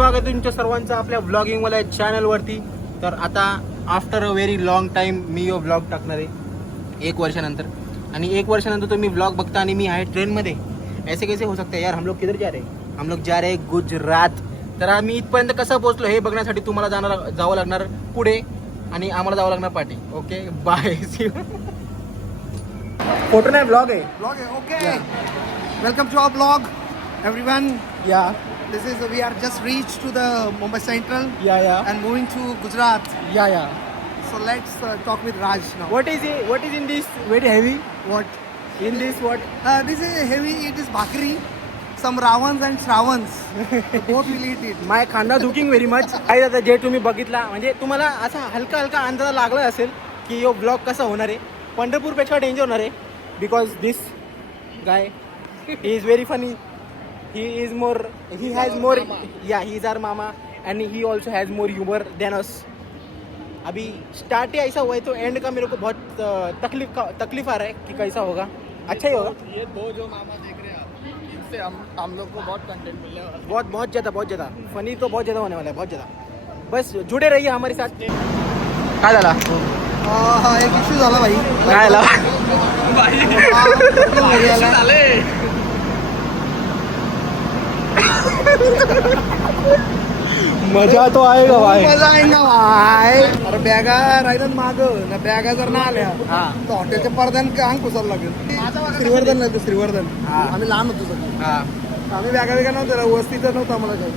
स्वागत आहे तुमच्या सर्वांचं आपल्या व्लॉगिंग वाल्या चॅनलवरती. तर आता after a very long time me yo vlog टाकणार आहे 1 वर्षानंतर. आणि 1 वर्षानंतर तुम्ही व्लॉग बघता आणि मी आहे ट्रेनमध्ये. ऐसे कैसे हो सकते यार, हम लोग किधर जा रहे हैं? हम लोग जा रहे हैं गुजरात. तर आम्ही इथपर्यंत कसं पोहोचलो हे बघण्यासाठी तुम्हाला जावं लागणार पुढे आणि आम्हाला जावं लागणार पाठी. Okay bye. फोटो नाही ब्लॉग आहे. Okay. Welcome to our vlog, everyone. या This is we are just reached to the Mumbai Central या and moving to Gujarat. या या So let's talk with Raj now. What is in this very heavy? What? In this what? This is heavy. It is bhakri, some ravans and shravans. Both will eat it. माय खांदा दुखिंग very much. काय जातं जे तुम्ही बघितला म्हणजे तुम्हाला असा हलका हलका अंदाज लागला असेल की यो ब्लॉग कसा होणार आहे. पंढरपूरपेक्षा डेंजर होणार आहे. Because this guy he is very funny. He has more he is our मामा and he also has more humour than us. अभी स्टार्ट ही ऐसा हुआ है तो एंड का मेरे को बहुत तकलीफ आ रहा है कि कैसा होगा. अच्छा ही होगा. ये दो जो मामा देख रहे हैं आप, इनसे हम लोग को बहुत कंटेंट मिलने वाला है. बहुत ज़्यादा फनी तो बहुत ज़्यादा होने वाला है. बहुत ज़्यादा. बस जुड़े रहिए हमारे साथ. काय झाला एक इश्यू झाला भाई. काय झाला मजा तो आएगा भाई. मजा आहे ना भाई. अरे बॅगा राहिल्यात माग ना. बॅगा जर ना आल्या हा तर हॉटेलच्या पडद्यान अंग पुसायला लागेल. श्रीवर्धन नाही तो श्रीवर्धन. हा. आम्ही लहान होतो सगळे. हा आम्ही बॅगा वेगा नव्हतं. वस्तीचं नव्हतं आम्हाला काही.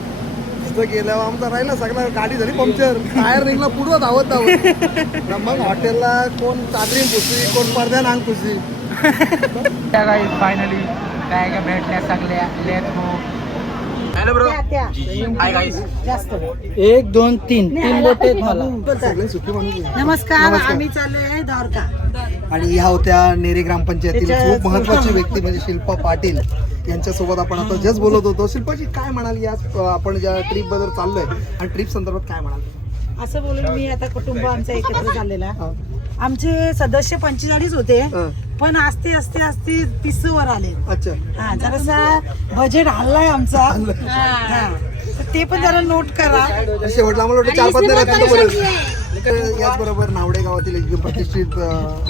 तिथं गेल्यावर आमचा राहिला सगळा. गाडी झाली पंक्चर. टायर निघला पुढं धावत मग हॉटेलला कोण चादरी पुसली कोण पडद्यान अंग पुसली. फायनली काय भेटल्या सगळ्या लेट हो. Hello bro. Hi guys. 1 2 3 बोटे आहेत मला. सगळे सुखी माणूस आहे. नमस्कार. आम्ही चाललोय द्वारका. आणि ह्या होत्या नेरे ग्रामपंचायतील खूप महत्वाची व्यक्ती म्हणजे शिल्पा पाटील यांच्यासोबत आपण आता जस्ट बोलत होतो. शिल्पाजी काय म्हणाल या आपण ज्या ट्रिप बद्दल चाललोय आणि ट्रिप संदर्भात काय म्हणाल? असं बोलून मी आता कुटुंब आमचं एकत्र झालेला. आमचे सदस्य 45 होते पण असते 30 वर आले. अच्छा. हा जरासा बजेट हल्लाय आमचा. हा तर ते पण जरा नोट करा. शेवटला आम्हाला वाटतं 4-5 जण. याचबरोबर नावडे गावातील एकदम प्रतिष्ठित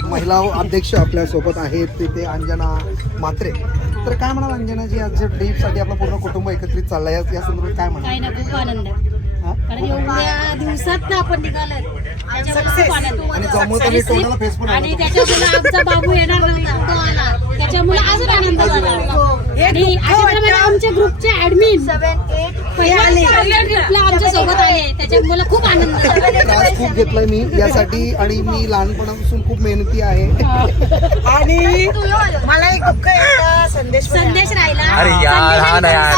महिला अध्यक्ष आपल्या सोबत आहेत तिथे अंजना म्हात्रे. तर काय म्हणाल अंजनाजी आजच्या ट्रिपसाठी आपलं पूर्ण कुटुंब एकत्रित चाललंय या संदर्भात काय म्हणाल? काही ना खूप आनंद आहे. कारण एवढ्या दिवसात ना आपण निघालोय त्याच्यामुळे खूप आनंद आणि जमवताना तोंडाला फेस पण आणि त्याच्यामुळे आमचा बाबू येणार नव्हता तो आला त्याच्यामुळे अजून आनंद झाला. आणि अशाप्रमाणे आमच्या ग्रुपचे ऍडमिन पहिल्या ट्रिपला आमच्या सोबत आले त्याच्यामुळे खूप आनंद झाला. त्रास खूप घेतलाय मी यासाठी आणि मी लहानपणापासून खूप मेहनती आहे. आणि मला एक दुःख आहे संदेश राहिला. अरे यार हा ना यार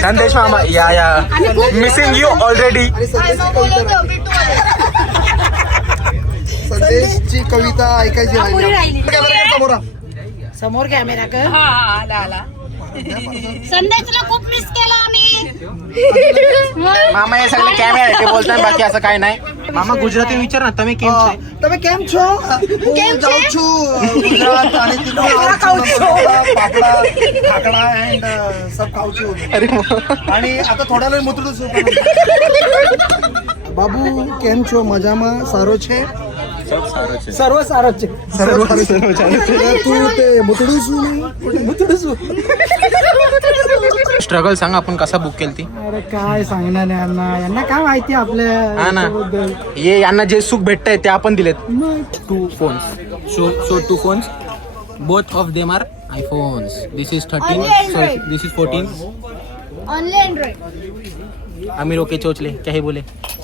संदेश मामा या मिसिंग यू ऑलरेडी. आणि संदेशची कविता ऐकायची राहिली. समोर समोर कॅमेरा कर. आला संदेशला खूप मिस केला आम्ही. मामा हे सगळे कॅमेरा ते बोलतात बाकी असं काय नाही. मामा गुजराती विचार ना तुम्ही केम છો? તમે કેમ છો? હું જાઉં છું ગુજરાત અને तिकडे पापडा ठाकડા એન્ડ सब ખાઉં છું. आणि आता थोડા वेळ मुतडू છું. બાબુ કેમ છો? મજામાં? સારો છે? सर्व सारं सर्व तू ते मुतडू છું नाही मुतडू છું. स्ट्रगल सांग आपण कसा बुक केली ती. अरे काय सांगणार नाही यांना काय माहिती आपल्या हा ना ये यांना जे सुख भेटतंय ते आपण दिलेत. 2 phones. So 2 phones. Both of them are iPhones. This is 13. So this is 14. Only Android. अमीरों के चोचले क्या ही बोले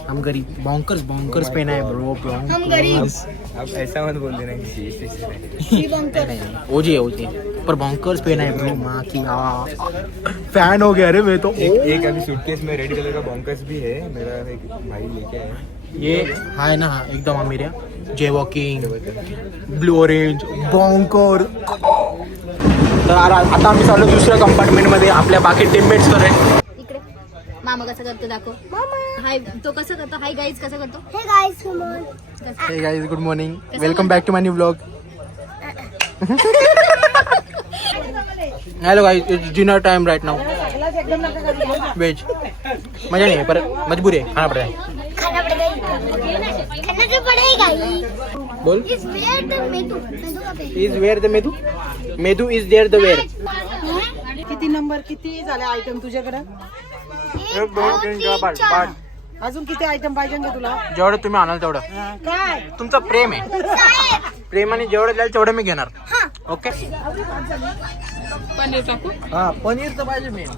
हम गरीब. बॉन्कर्स पहना है ब्रो. हम गरीब. अब ऐसा मत बोल देना किसी ओजी पर बॉन्कर्स पहना है ब्रो. माँ की फैन हो गया रे मैं तो. एक अभी सूटकेस में रेड कलर का बॉन्कर्स भी है. मेरा एक भाई लेके आया. ये हाय ना एकदम अमीर जे वॉकिंग ब्लू ऑरेंज बॉन्कर. तर आता आम्ही चाललो दुसऱ्या कंपार्टमेंट मध्ये आपल्या बाकी टीममेट्स कडे. इकडे मामा कसं करतो दाखव. हाय तो कसं करतो. हाय गाईज कसं करतो. Hey guys hey guys good morning welcome back to my new vlog. Hello guys, it's dinner time right now. Veg मजा नहीं है पर मजबूरी है, खाना पड़ेगा. बोल. Is where the medu. Medu is there the where. किती नंबर किती झाले आयटम तुझ्याकडे? 1 2 3 4 5. अजून किती आयटम पाहिजे का तुला? जेवढं तुम्ही आणाल तेवढं. काय तुमचं प्रेम आहे. प्रेमाने जेवढं द्याल तेवढं मी घेणार. ओके. पनीर टाकू. हा पनीर तर पाहिजे मेन.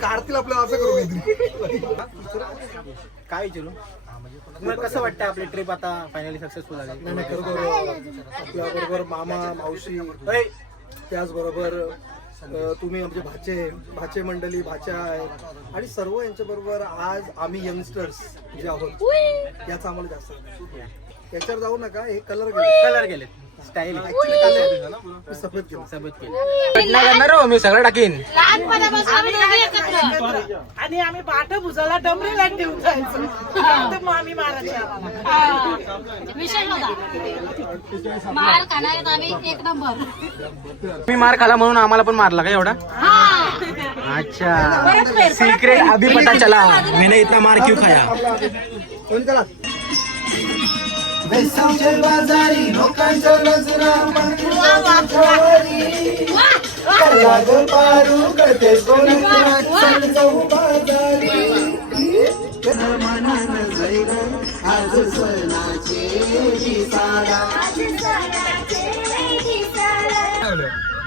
कार्तिक आपल्याला असं करू काहीतरी. काय विचारू? तुम्हाला कसं वाटतं आपली ट्रिप आता फायनली सक्सेसफुल झाली? नाही आपल्याबरोबर मामा मावशी त्याचबरोबर तुम्ही आमचे भाचे मंडळी भाच्या आहेत आणि सर्व यांच्या बरोबर आज आम्ही यंगस्टर्स जे आहोत याचा आम्हाला जास्त याच्यावर जाऊ नका. हे कलर गेले स्टाईल सफेद घेऊ. करणार हो मी सगळं टाकीन. लहानपणापासून आम्ही दोघे एकत्र. आणि आम्ही पाठ भुजाला डमरीला ठेवून जायचो. फक्त मामी मारायची आम्हाला. विषय होता मार खाणार आम्ही एक नंबर. मी मार खाला म्हणून आम्हाला पण मारला का एवढा? अच्छा. सिक्रेट अभी पता चला मैंने इतना मार क्यों खाया. कोण करा बाजारी लोकांच्या नजरा पारू करते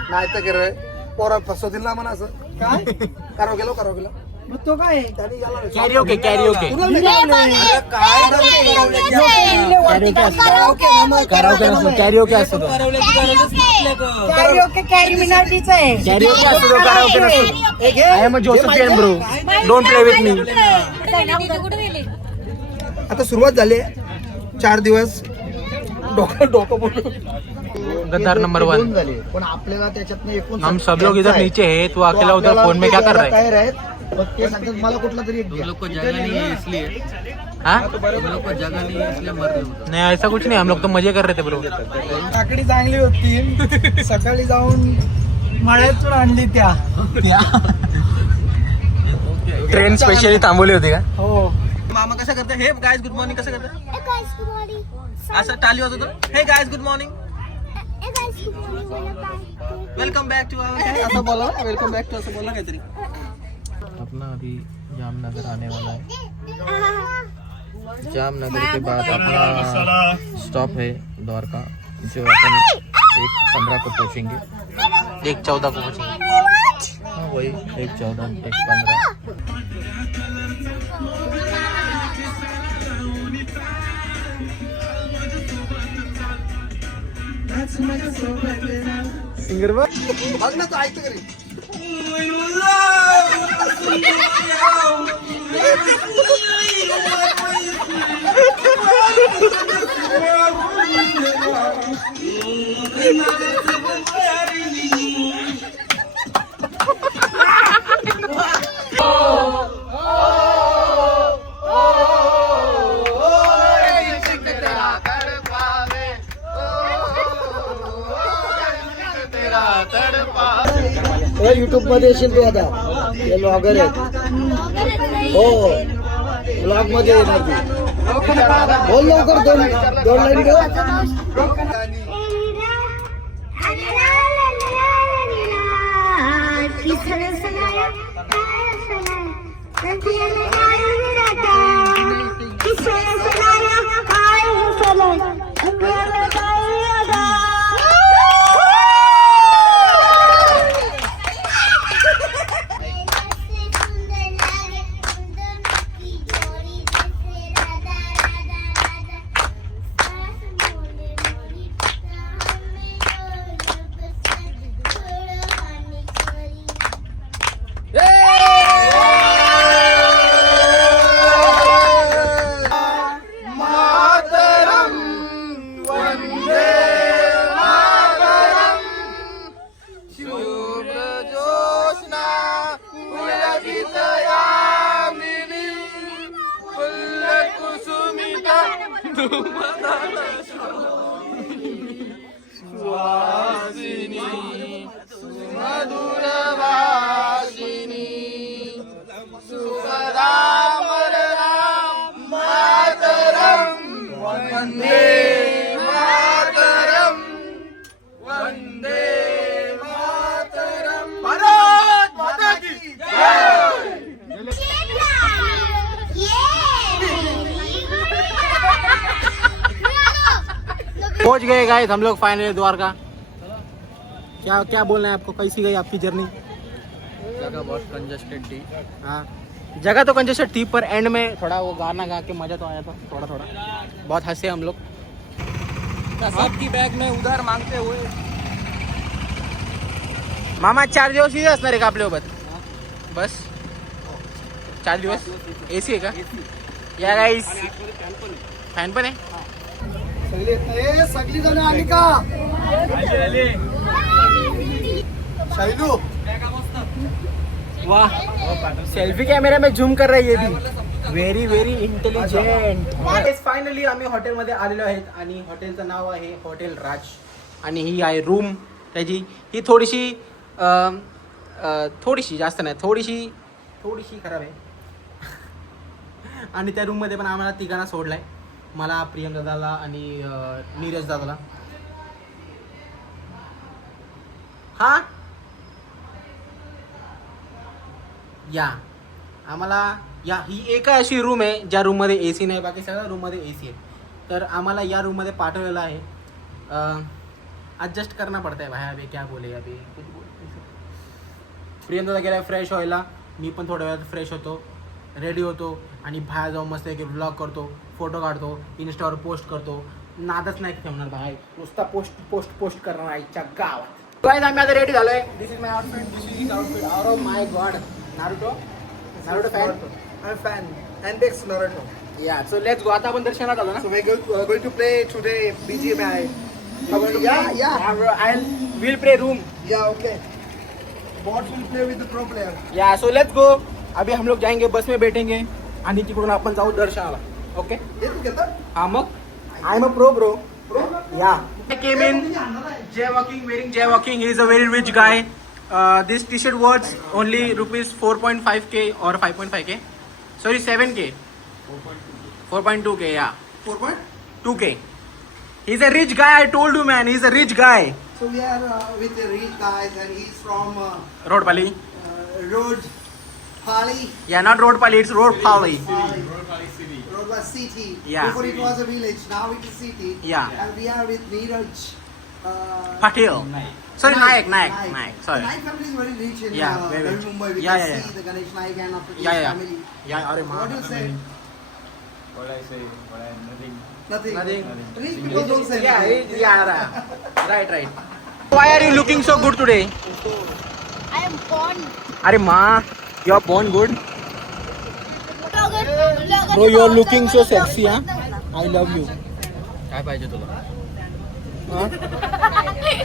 नाही तर कर पोरा फसवतील ना म्हणा. असं काय करावं गेलो मग तो काय कॅरिओके कॅरिओके कॅरिओके असतो तो. कॅरिमिनाटीचा आहे. कॅरिओके असतो तो, कराओके नसतो. I am a Josephian bro, don't play with me. कुठे गेले? आता सुरुवात झाली 4 दिवस डोकं गद्दार नंबर 1. झाली पण आपल्याला त्याच्यातनं एकूण हम सब लोग इधर नीचे है, तू अकेला उधर फोन में क्या कर रहा है? तयार आहेत. मग ते सांगतात मला कुठला तरी एक द्या. हाँ? नहीं ऐसा कुछ नहीं, हम लोग तो मजे कर रहे थे ब्रो. काकडी चांगली होती. सकाळी जाऊन मळ्यातून आणली त्या. ट्रेन स्पेशली थांबवली होती का? हो. मामा कसं करतं? हे गाइस गुड मॉर्निंग कसं करतं? असं टाली होत होतं. हे guys good morning, welcome back to our. असं बोला, वेलकम बैक टू असं बोला काहीतरी. अपना अभी जामनगर आने वाला है. जामनगर के बाद अपना स्टॉप है द्वारका, जो अपन 1:15 को पहुंचेंगे. 1:14 को पहुंचेंगे. हाँ वही 1:14 1:15. सिंगर बघ ना तू ऐकतं घरी. युट्यूब मध्ये येशील तू आता. हे ब्लॉगर आहेत. हो ब्लॉग मध्ये येणार तू. बोल लवकर. दोन लाईन घेऊ. पहुंच गए गाइस हम लोग फाइनली द्वारका। क्या क्या बोलना है आपको, कैसी गई आपकी जर्नी? जगह बहुत कंजेस्टेड थी। हाँ जगह तो कंजेस्टेड थी, पर एंड में थोड़ा वो गाना गा के मजा तो आया था थोड़ा थोड़ा। बहुत हंसे हम लोग। सबकी बैग में उधार मांगते हुए मामा 4 दिवस इथे असणार आहे का आपल्यासोबत? बस 4 दिवस एसी आहे का? या गाईस फॅन पण आहे. सगळी जण आली का? शैलू वाह सेल्फी कॅमेरा में झूम कर रही है भी. Very very intelligent. फायनली आम्ही हॉटेलमध्ये आलेलो आहेत आणि हॉटेलचं नाव आहे हॉटेल राज. आणि ही आहे रूम त्याची. ही थोडीशी जास्त नाही थोडीशी खराब आहे. आणि त्या रूममध्ये पण आम्हाला तिघांना सोडलाय, मला, प्रियम दादाला आणि नीरज दादाला. हा या आम्हाला ही एक अशी रूम आहे ज्या रूममध्ये ए सी नाही, बाकी सगळ्या रूममध्ये ए सी आहे. तर आम्हाला या रूममध्ये पाठवलेलं आहे. ॲडजस्ट करना पडता है भाई. अभी क्या बोले अभी. प्रियम दादा गेला फ्रेश व्हायला, मी पण थोड्या वेळात फ्रेश होतो, रेडी होतो आणि बाहेर जाऊन मस्त एक व्लॉग करतो, फोटो काढतो, इन्स्टावर पोस्ट करतो. नादच नाही ठेवणार भाई, नुसता पोस्ट करणार आईच्या गावात. गाइस आम्ही आता रेडी झालोय. This is my outfit, this is his outfit. Oh my god. Naruto fan. I'm a fan. And Bex Naruto. Yeah so let's go. आता आपण दर्शनात आलो ना. So we're going to play today BGMI. I will play room. Yeah, okay. Bot will play with the pro player. या so let's गो. अभी हम लोग जाएंगे, बस में बैठेंगे आणि तिकडून आपण जाऊ दर्शनाला. ओके ये तू घेता? हा मग I am a pro bro. या I came in wearing jaywalking. He is a very rich guy. This t-shirt was only rupees 4.5k or 5.5k. Sorry, 7k. 4.2k. Yeah. 4.2k. He's a rich guy. I told you, man. He's a rich guy. So we are with the rich guys and he's from Rodpally. Road Pali. Yeah, not Rodpally. It's Rodpally. Road city. Yeah. Before it was a village. Now it is city. Yeah. And we are with Neeraj. Patil. Sorry, Nayak. Sorry. Nayak family is very rich in Yeah, very Navi rich. Mumbai. We Yeah, can yeah, see the Ganesh Nayak and after his Yeah. family. Yeah, अरे What do you say? Nothing. Nothing. Rich people don't say Yeah, nothing. right. Why are you looking so good today? I am born. अरे माँ, you are born good. Bro, you are looking so sexy, huh? I love you. काय पाहिजे तुला? हा?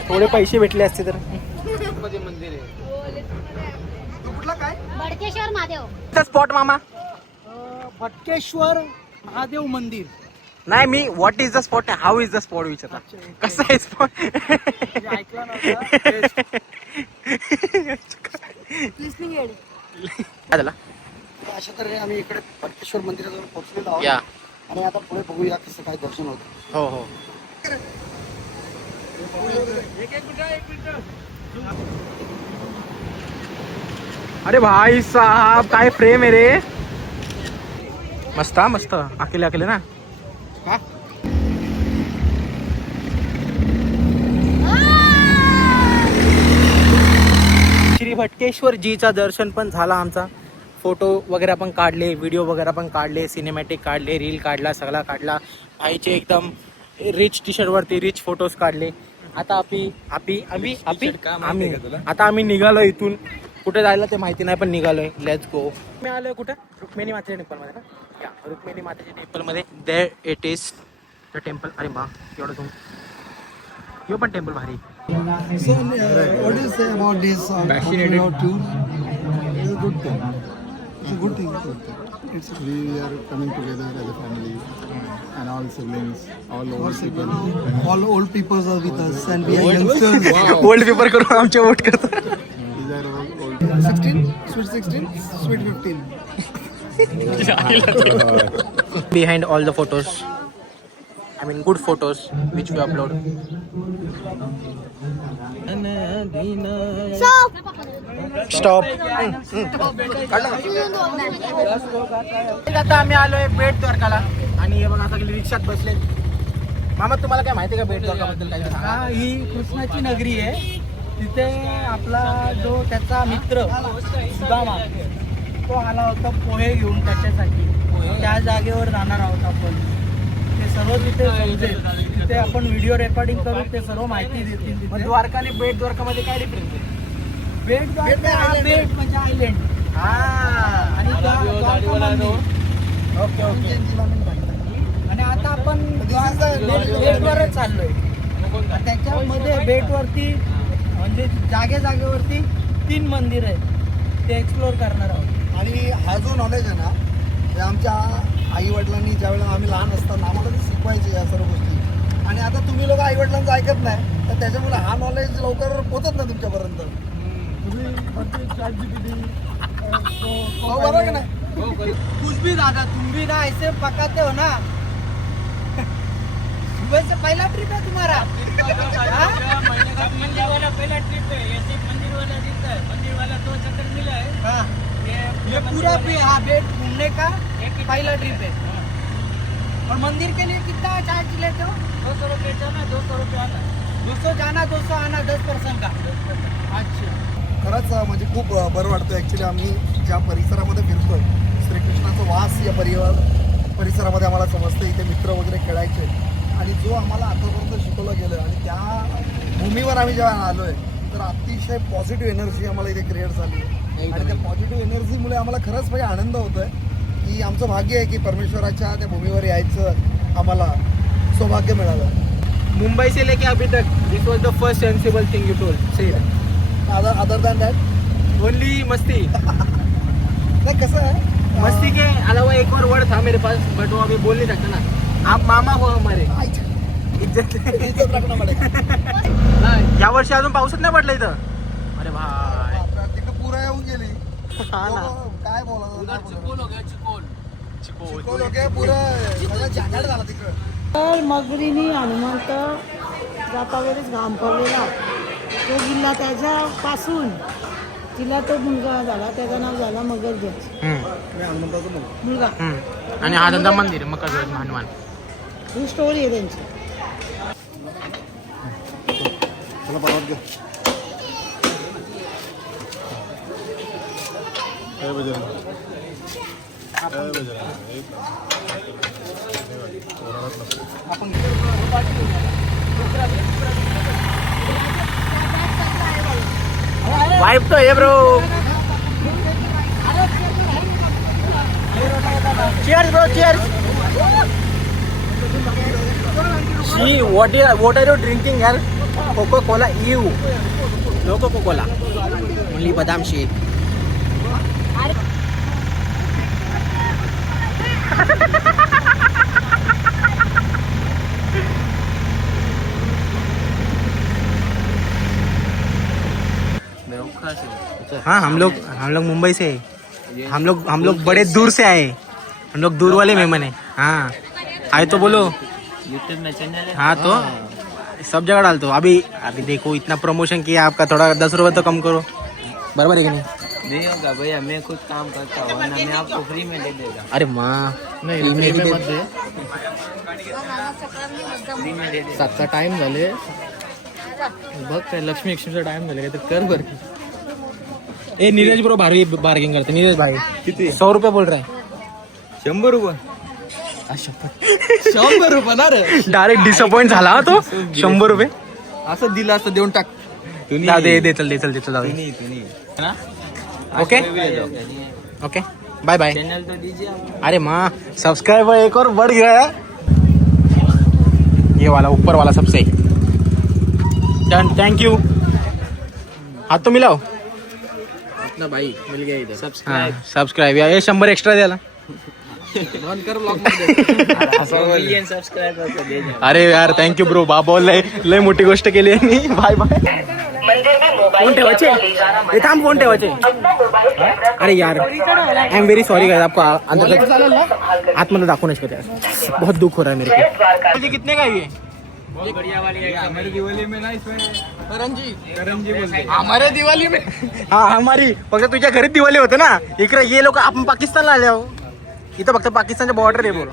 थोडे पैसे भेटले असते तर. मध्ये मंदिर आहे. तू कुठला काय? बडकेश्वर महादेव. स्पॉट मामा. भटकेश्वर महादेव मंदिर. नाही me what is the spot, how is the spot विचारता. कसं आहे स्पॉट? ऐकला काय झालं? अशा तऱ्हेने आम्ही इकडे भटकेश्वर मंदिराजवळ पोहोचलेलो आहोत. या आणि आता पुढे बघूया कसं काय दर्शन होतं. हो. अरे भाई साहब काय फ्रेम आहे रे. मस्त अकेले ना. श्री भटकेश्वर जीचा दर्शन पण झाला आमचा. फोटो वगैरे पण काढले, व्हिडिओ वगैरे पण काढले, सिनेमॅटिक काढले, रील काढला, सगळा काढला. भाईचे एकदम रिच टी शर्ट वरती रिच फोटोज काढले. आता आम्ही निघालो इथून. कुठे जायला ते माहिती नाही पण निघालोय. Let's go. मी आलोय कुठं? रुक्मिणी मातेच्या टेम्पल मध्ये ना. या रुक्मिणी मातेच्या टेम्पल मध्ये. There it is. तर टेम्पल अरे मा एवढं तुम यो पण टेम्पल भारी. So, what do you say about this Vaccinated. tour? It's a good thing. It's a good thing. We are coming together as a family and all siblings, all old people. All old people are with us and we are youngsters. Old paper करून आमचे vote करतात. These are all old. 16, sweet 16, sweet 15. Behind all the photos, I mean good photos which we upload. Stop. आता आम्ही आलोय बेट द्वारकाला आणि हे बघा सगळे रिक्षात बसले. मामा तुम्हाला काय माहिती आहे का बेट द्वारकाबद्दल काही सांगा. ही कृष्णाची नगरी आहे. तिथे आपला जो त्याचा मित्र सुदामा तो आला होता पोहे घेऊन त्याच्यासाठी. त्या जागेवर जाणार आहोत आपण. ते सर्व तिथे समजेल. तिथे आपण व्हिडिओ रेकॉर्डिंग करू. ते सर्व माहिती देतील मग तिथे. द्वारका आणि बेट द्वारकामध्ये काय डिफरन्स आहे. बेट द्वारका हा बेट म्हणजे आयलंड हा आणि द्वारका मंदिर. Okay okay. आणि आता आपण बेटवरच चाललोय. त्याच्यामध्ये बेटवरती म्हणजे जागेवरती 3 मंदिर आहेत. ते एक्सप्लोर करणार आहोत. आणि हा जो नॉलेज आहे ना ते आमच्या आई वडिलांनी ज्यावेळेला आम्ही लहान असताना आम्हाला ते शिकवायचे या सर्व गोष्टी. आणि आता तुम्ही लोक आई वडिलांचं ऐकत नाही तर त्याच्यामुळे हा नॉलेज लवकर पोहोचत नाही तुमच्यापर्यंत. हो बरोबर की नाही. कुछ भी दादा तुम भी ना ऐसे पकाते हो ना. सुबह से पहला ट्रिप है तुम्हारा. पहला ट्रिप है. ये सिर्फ मंदिर वाला दिखता है. मंदिर वाला 2 चक्कर मिला है. हाँ ये पूरा बेट घूमने का पहला ट्रिप है. और मंदिर के लिए कितना चार्ज लेते हो. 200 रुपये जाना 200 रुपये आना. 200 जाना 200 आना 10% का. अच्छा. खरंच म्हणजे खूप बरं वाटतं. ॲक्च्युली आम्ही ज्या परिसरामध्ये फिरतोय श्रीकृष्णाचा वास या परिसरामध्ये आम्हाला समजतं. इथे मित्र वगैरे खेळायचे आणि जो आम्हाला आतापर्यंत शिकवलं गेलं आणि त्या भूमीवर आम्ही जेव्हा आलो आहे तर अतिशय पॉझिटिव्ह एनर्जी आम्हाला इथे क्रिएट झाली. आणि त्या पॉझिटिव्ह एनर्जीमुळे आम्हाला खरंच म्हणजे आनंद होतो आहे की आमचं भाग्य आहे की परमेश्वराच्या त्या भूमीवर यायचं आम्हाला सौभाग्य मिळालं. मुंबई से लेके अभी तक this was the first sensible thing you told. Say other than that only मस्ती. नाही कसं आहे मस्ती के अलावा एक और वर्ड था मेरे पास बट वो अभी बोल नहीं सकता ना. आप मामा हो हमारे. इज्जत इज्जत राखणं पडेल. या वर्षी अजून पाऊसच नाही पडला इथं. अरे भाई तिकडे पुरा येऊन गेली. हा ना. काय बोला चिकोल हो गया चिकोल. चिकोल ओके पुरं सगळं झांगाट झाला तिकडं. तर मगरीनी हनुमंत जाता वेळेस घाम पडलेला तो गिल्ला त्याच्यापासून तिला तो मुलगा झाला. त्याचं नाव झाला मगरध्वज. मी हनुमंताचं मुलगा. आणि हा धंदा मंदिर मकर हनुमान. ही स्टोरी आहे त्यांची. चला परत घे. वाइब तो है bro. Cheers bro, cheers. She, what are you drinking यार? Coca-Cola, ew. No Coca-Cola. Only badam shake. हाँ हम लोग मुंबई से हैं. हम लोग बड़े दूर से आए. हम लोग दूर वाले मेहमान हैं. हाँ आए तो बोलो. यूट्यूब में चैनल है. हाँ तो सब जगह डालते हो. अभी देखो इतना प्रमोशन किया आपका. थोड़ा 10 रुपये तो कम करो. बराबर है कि नहीं होगा भैया. मैं खुद काम करता हूँ ना. मैं आपको फ्री में दे देगा. अरे माँ नाही फ्री में मत दे. फ्री में दे देगा. 7चा टाइम झाले. बघ काय लक्ष्मी लक्ष्मीचा टाइम झाले काय तर कर बर. ए नीरज ब्रो भारी बार्गेनिंग करते. नीरज भाई किती 100 रुपये बोल रहा है. 100 रुपये. 100 रुपये ना रे. डायरेक्ट डिसअपॉइंट झाला हा तो. 100 रुपये असं दिलं असं देऊन टाक. दे चल जाऊ दे. Okay okay bye bye. Channel तो दीजिए आप. अरे माँ सब्सक्राइबर एक और बढ़ गया है. ये वाला ऊपर वाला सबसे डन, थैंक यू। हाथ तो मिलाओ ना भाई मिल गया इधर सबस्क्राईब या 100 एक्स्ट्रा द्याला। बंद कर ब्लॉग मिलियन सबस्क्राइबर अरे यार थँक्यू ब्रो, बाबा लय मोठी गोष्ट केली आहे मी। Bye bye. फोन ठेवायचे हे, थांब फोन ठेवायचे। अरे यार I am very sorry guys, आपको अंदर आतमध्ये दाखवू नाही शकते, बहुत दुख हो रहा है मेरे को। ये कितने का है ये? बढ़िया वाली है हमारी दिवाली में ना, इसमें करंजी बोलते हैं हमारे दिवाली में। हा हमारी फक्त तुझ्या घरीच दिवाळी होते ना, इकडे ये लोक आपण पाकिस्तानला आले आहो, इथं फक्त पाकिस्तानच्या बॉर्डर आहे बोल।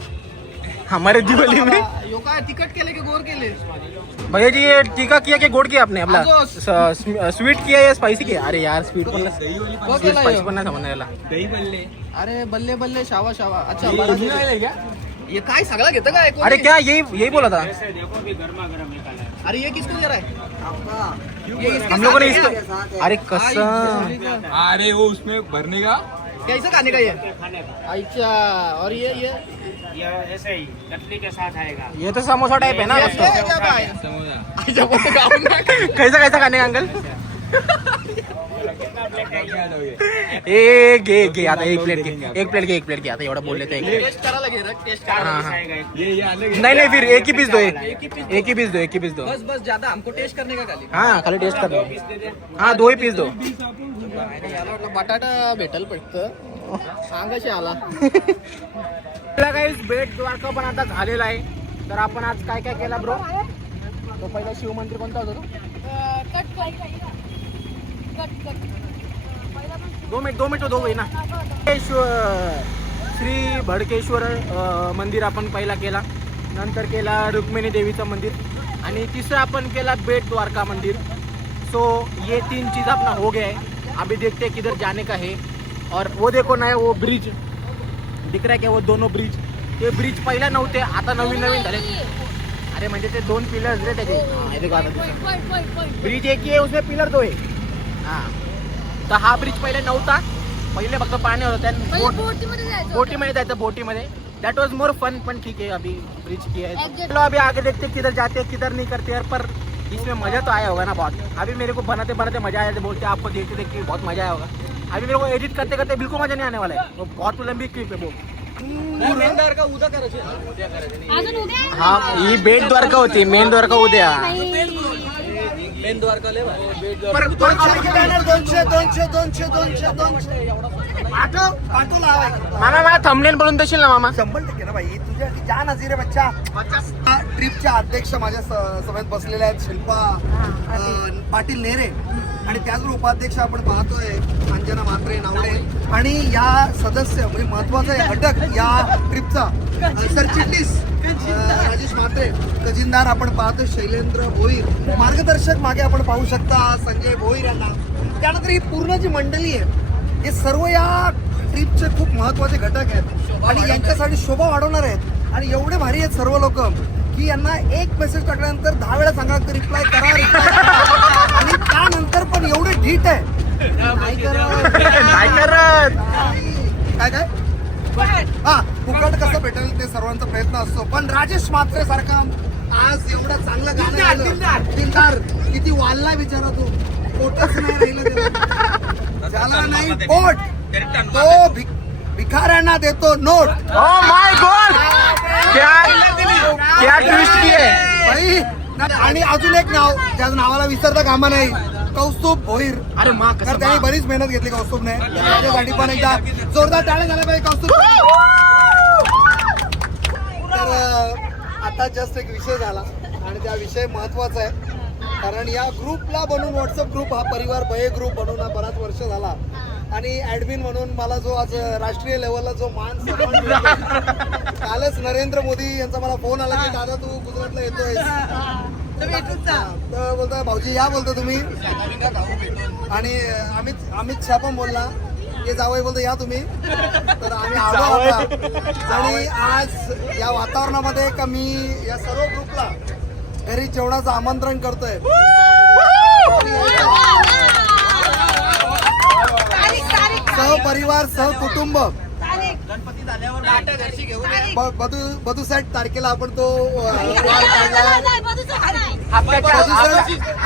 हमारे दिवाली में यो काय तिकट केले की गोर केले? भैया जी ये टीका किया कि गोड किया आपने अपना? स्वीट किया या स्पाइसी किया? अरे यार स्वीट पण स्पाइसी पण नाही समजणार याला। दही बल्ले, अरे बल्ले बल्ले शावा शावा। अच्छा ये काय सगळा घेतं काय? अरे क्या यही बोला था अरे ये किसको दे रहा है? ये हम लोगों ने इसको। अरे कसम, अरे वो उसमें भरने का कैसे खाने का ये? अच्छा और ये ऐसे ही कतली के साथ आएगा। ये तो समोसा टाइप है ना ये दोस्तों। क्या भाई? अच्छा वो तो गाँव में कैसा कैसा खाने का अंकल? घे आता एक प्लेट घे आता, एवढा बोलले तर एक प्लेट। टेस्ट करा लगे टेस्ट हाँ, करा। हाँ। ये अलग नहीं फिर एक ही पीस दो, एक ही पीस दो। दो। बस ज्यादा हमको टेस्ट करने का खाली। हाँ खाली टेस्ट कर लो। हाँ 2 ही पीस दो। याला वाटलं बटाटा भेटल पडतं, सांगायचे आला। गाइस बेट द्वारका पण आता झालेला आहे, तर आपण आज काय काय केला ब्रो? तो पहिला शिव मंदिर कोणता होता तो? 2 मिनिट दो ना। श्री भडकेश्वर मंदिर आपण पहिला केला, नंतर केला रुक्मिणी देवीचं मंदिर, आणि तिसरा आपण केला बेट द्वारका मंदिर। सो ये 3 चीज़ अपना हो गया है। अभी देखते हैं किधर जाने का है। और वो देखो ना वो ब्रिज दिख रहा है क्या? वो दोनों ब्रिज, ते ब्रिज पहिला नव्हते, आता नवीन झाले। अरे म्हणजे ते 2 पिलर्स रे त्याचे, ब्रिज एक ही है उसमें पिलर 2 है। हाँ तर हा ब्रिज पहिले नव्हता, पहिले फक्त पाणी होतं, बोटीमध्ये जायचं, बोटीमध्ये दॅट वॉज मोर फन। पण ठीक है अभी ब्रिज किया है, चलो अभी आगे देखते किधर जाते हैं किधर नहीं करते यार, पर इसमें मजा तो आया होगा ना बहुत। अभी मेरे को बनाते मजा आया, बोलते आपको देखते देखते बहुत मजा आया होगा। अभी मेरे को एडिट करते करते बिल्कुल मजा नहीं आने वाला है, वो बहुत लंबी क्लिप है वो। का उद्या करायचे अजून उद्या हाँ ही बेट द्वारका होती, मेन द्वारका उद्या। मेन द्वारका ले पाठव लावायचं मामा मला थंबनेल बनवून देशील ना मामा? 100% ना भाई, तुझ्यासाठी जान हजीर आहे बच्चा। ट्रिपच्या अध्यक्ष माझ्या समेत बसलेल्या आहेत शिल्पा पाटील नेरे, आणि त्याचबरोबर उपाध्यक्ष आपण पाहतोय अंजना म्हात्रे नावडे, आणि या सदस्य म्हणजे महत्वाचा घटक या ट्रिपचा सरचिटणीस राजेश म्हात्रे, खजिनदार आपण पाहतोय शैलेंद्र भोईर, मार्गदर्शक मागे आपण पाहू शकता संजय भोईर यांना। त्यानंतर ही पूर्ण जी मंडळी आहे हे सर्व या ट्रिपचे खूप महत्वाचे घटक आहेत, आणि यांच्यासाठी शोभा वाढवणार आहेत। आणि एवढे भारी आहेत सर्व लोक की यांना एक मेसेज टाकल्यानंतर 10 वेळा सांगा रिप्लाय करा, आणि त्यानंतर पण एवढे ढीट आहे काय करत काय हा फुकट कसं भेटेल ते सर्वांचा प्रयत्न असतो, पण राजेश म्हात्रे सारखा आज एवढं चांगलं गाणं आलं, दिलदार किती वालला बिचारा तो, पोटच नाही राहिलं त्याला नाही पोट, तो भिकाऱ्यांना देतो नोट। ओह माय गॉड, क्या ट्विस्ट की है भाई। आणि अजून एक नाव ज्याचं नावाला विसरता कामा नाही, कौस्तुभ भोईर। अरे माँ तर त्यांनी बरीच मेहनत घेतली कौस्तुभने, त्याच्यासाठी पण एकदा जोरदार टाळ्या झाल्या पाहिजे कौस्तुभ। तर आता जस्ट एक विषय झाला, आणि त्या विषय महत्वाचा आहे, कारण या ग्रुपला बनवून व्हॉट्सअप ग्रुप हा परिवार भय ग्रुप बनवून हा बराच वर्ष झाला, आणि ऍडमिन म्हणून मला जो आज राष्ट्रीय लेवलला जो मान सन्मान मिळतो, कालच नरेंद्र मोदी यांचा मला फोन आला की दादा तू गुजरातला येतोय, तर बोलता भाऊजी या बोलतो तुम्ही, आणि अमित शाह पण बोलला ये जावई बोलतो या तुम्ही, तर आम्ही आलो आता। आणि आज या वातावरणामध्ये का मी या सर्व ग्रुपला घरी जेवणाचं आमंत्रण करतोय, सहपरिवार सहकुटुंब बदू 60 तारखेला आपण तो वार काढला.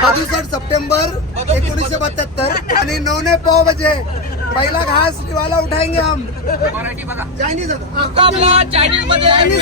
67 सप्टेंबर 1972 आणि 9:09 बजे पहिला घास निवाला उठाएंगे हम. चायनीज चायनीज मध्ये चायनीज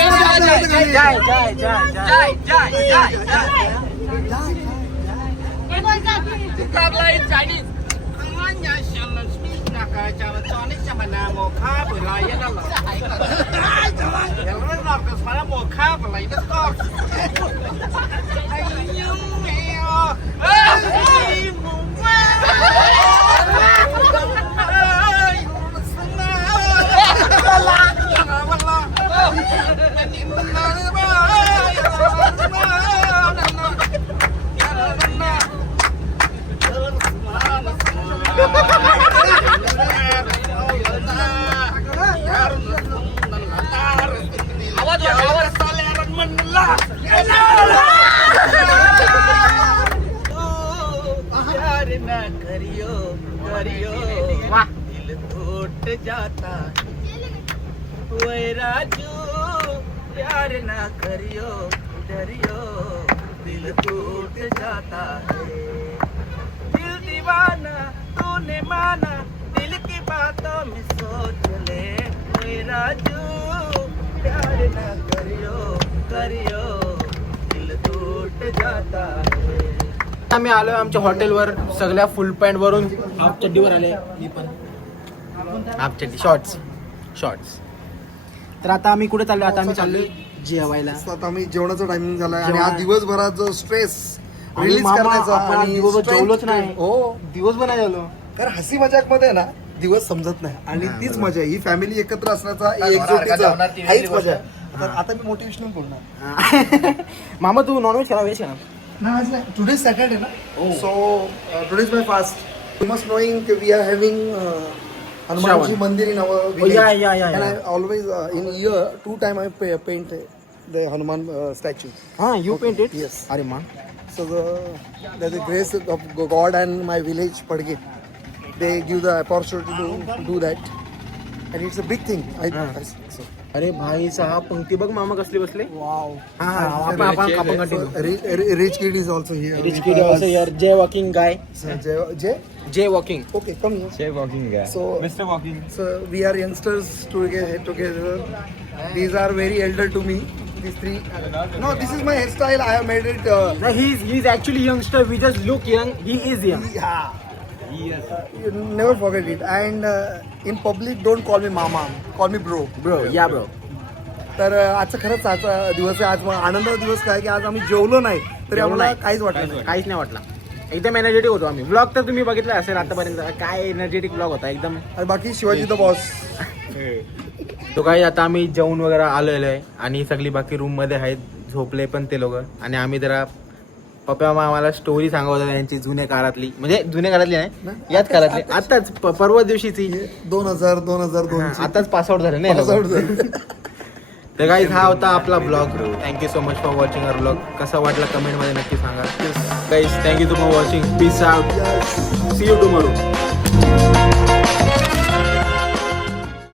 दिल टूट जाता राजू प्यार ना करियो डरियो दिल टूट जाता है दिल दीवाना तूने माना दिल की बातों में सोच ले राजू प्यार ना करियो करियो दिल टूट जाता है. आम्ही आलोय आमच्या हॉटेलवर सगळ्या फुल पॅन्ट वरून हाफ चड्डीवर आले. मी पण हाफ चड्डी शॉर्ट्स. तर आता आम्ही कुठे चाललोय? आता आम्ही चाललोय जेवायला. आता आम्ही जेवणाचा टायमिंग झालाय आणि आज दिवसभरात जो स्ट्रेस आणि रिलीज मामा, करण्याचा आपण आणि दिवसभर strength- जेवलोच नाही. हो, दिवसभर नाही झालो. कारण हसी मजाक मध्ये ना दिवस समजत नाही आणि तीच मजा आहे. ही फॅमिली एकत्र असण्याचा एकजुटीचा हाच मजा आहे. आता मी मोटिवेशनल बोलणार. मामा तू नॉनव्हेज खाणार व्हेज खाणार? टुडे सॅटरडे ना, so today is my fast. You must knowing we are having Hanumanji Shravan. Mandir in our Oh, village. yeah. And I always in year 2 times I paint the Hanuman statue. हा you painted. Yes. अरे मा So the grace of God and my village Padge, they give the opportunity to do that, and it's a big thing. So. अरे भाई साहब पंक्ती बघ मामा कसले बसले. Wow. हा आपण continue. Rich kid is also here. Rich kid also here. जे वॉकिंग गाय. Jay? जे walking. Okay, come here. Chef walking guy. So, Mr. Walking. So we are youngsters together. These are very elder to me. These three. No, this is my hairstyle. I have made it. He's actually youngster. We just look young. He is young. Yeah. You never forget it. And in public, don't call me mama. Call me bro. Bro, yeah bro. तर आजचा खरंच आजचा दिवस आहे. आज मग आनंदाचा दिवस काय की आज आम्ही जेवलो नाही तरी आम्हाला नाही. काहीच वाटलं नाही. काहीच नाही वाटला. एकदम एनर्जेटिक होतो आम्ही. ब्लॉग तर तुम्ही बघितला असेल आतापर्यंत. काय एनर्जेटिक ब्लॉग होता एकदम. आणि बाकी शिवाजी द बॉस. तो काही आता आम्ही जेवण वगैरे आलेलो आहे आणि सगळी बाकी रूम मध्ये आहेत. झोपले पण ते लोक. आणि आम्ही जरा पप्पा आम्हाला स्टोरी सांगत होता त्यांची जुन्या काळातली. म्हणजे जुन्या काळातली नाही, याच काळातली. आताच परवा दिवशीची 2002 आताच पासआउट झाले नाही लोकं. तर गाईज हा होता आपला blog. Thank you so much for watching our blog. कसा वाटला कमेंट मध्ये नक्की सांगा. Guys thank you for watching. Peace out. See you tomorrow.